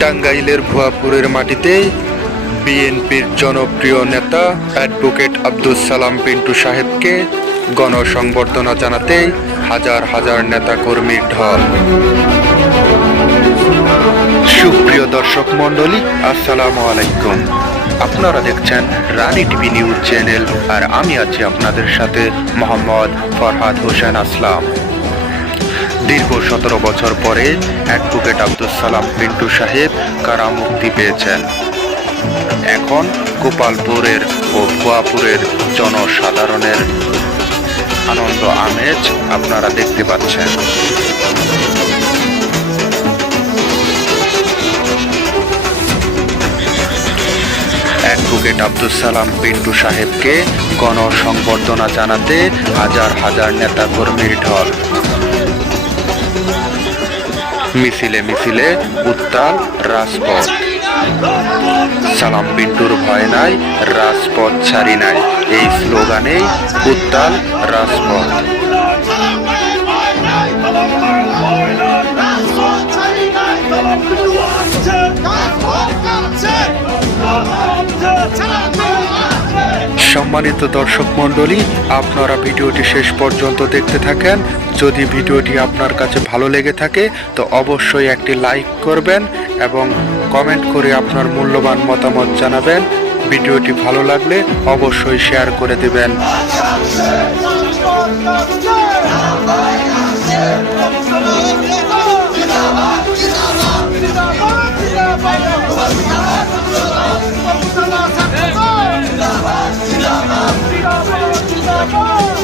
টাঙ্গাইলের ভুয়াপুরের মাটিতে বিএনপির জনপ্রিয় নেতা অ্যাডভোকেট আব্দুল সালাম পিন্টু সাহেবকে গণসংবর্ধনা জানাতে হাজার হাজার নেতাকর্মীর ঢল। সুপ্রিয় দর্শক মণ্ডলী, আসসালামু আলাইকুম। আপনারা দেখছেন রানি টিভি নিউজ চ্যানেল আর আমি আছি আপনাদের সাথে মোহাম্মদ ফরহাদ হোসেন আসলাম। দীর্ঘ সতেরো বছর পরে অ্যাডভোকেট আব্দুল সালাম পিন্টু সাহেব কারা মুক্তি পেয়েছেন। এখন গোপালপুরের ও ভুয়াপুরের জনসাধারণের আনন্দ আমেজ আপনারা দেখতে পাচ্ছেন। অ্যাডভোকেট আব্দুল সালাম পিন্টু সাহেবকে গণসংবর্ধনা জানাতে হাজার হাজার নেতা কর্মীর ঢল। মিছিলে মিছিলে উত্তাল রাজপথ। সালাম পিন্টুর ভয় নাই, রাজপথ ছাড়ি নাই। এই স্লোগানে উত্তাল রাজপথ। সম্মানিত দর্শক মণ্ডলী, আপনারা ভিডিওটি শেষ পর্যন্ত দেখতে থাকেন। যদি ভিডিওটি আপনার কাছে ভালো লেগে থাকে, তো অবশ্যই একটি লাইক করবেন এবং কমেন্ট করে আপনার মূল্যবান মতামত জানাবেন। ভিডিওটি ভালো লাগলে অবশ্যই শেয়ার করে দেবেন।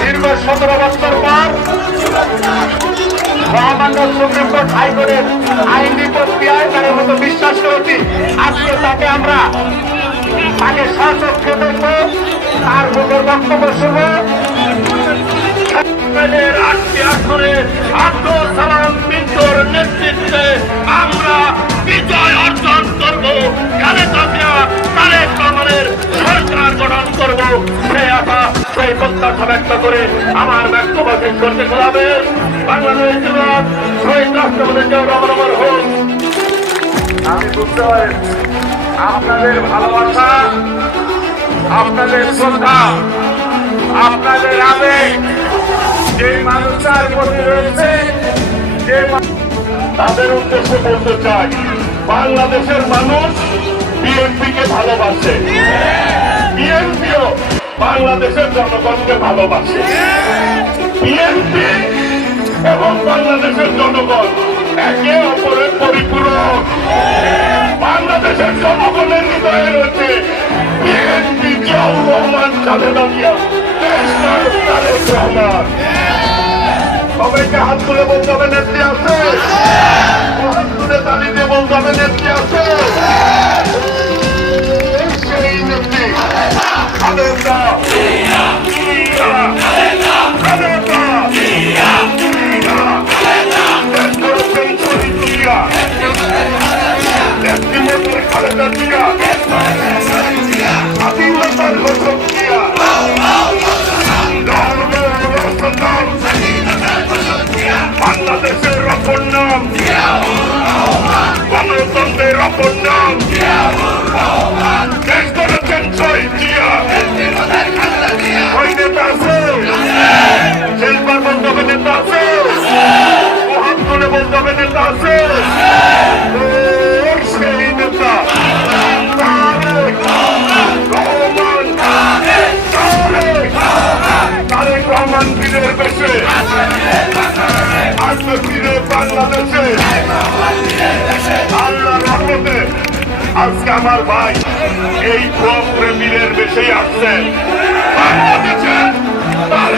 দীর্ঘ সতেরো বছর পর মহামান্য সুপ্রিম কোর্ট হাইকোর্টের আইনি প্রক্রিয়ায় তার মতো বিশ্বাস করেছি। আজকে তাকে আমরা তাকে সচক্ষে দেখব তার মুখের বক্তব্য শুনব আজকে আসরে আব্দুল বিজয় অর্জন করব। খালেদা জিয়া তারেক রহমানের সরকার গঠন করব। সেই আশা, সেই প্রত্যাশা ব্যক্ত করে আমার বক্তব্য শেষ করতে হবে বাংলাদেশ যুবক শহীদ রাষ্ট্রপতি জিয়াউর হোক। আমি বুঝতে পারি, আপনাদের ভালোবাসা, আপনাদের শ্রদ্ধা, আপনাদের আবেগ যে মানুষটার প্রতি রয়েছে, যে তাদের উদ্দেশ্যে বলতে চাই। বাংলাদেশের মানুষ বিএনপিকে ভালোবাসে। বিএনপিও বাংলাদেশের জনগণকে ভালোবাসে। বিএনপি এবং বাংলাদেশের জনগণ একে অপরের পরিপূরক। বাংলাদেশের জনগণের হৃদয়ে রয়েছে বিএনপি জিয়াউর রহমান খালেদা জিয়া সবাইকে হাত তুলে বলতে হবে, নেত্রী আছে? তালি দিয়ে বলতে হবে নেত্রী আছে? সেই নেত্রী। আজকে আমার ভাই এই ভুয়া প্রেমীদের বেশি আসছেন বাংলাদেশে তার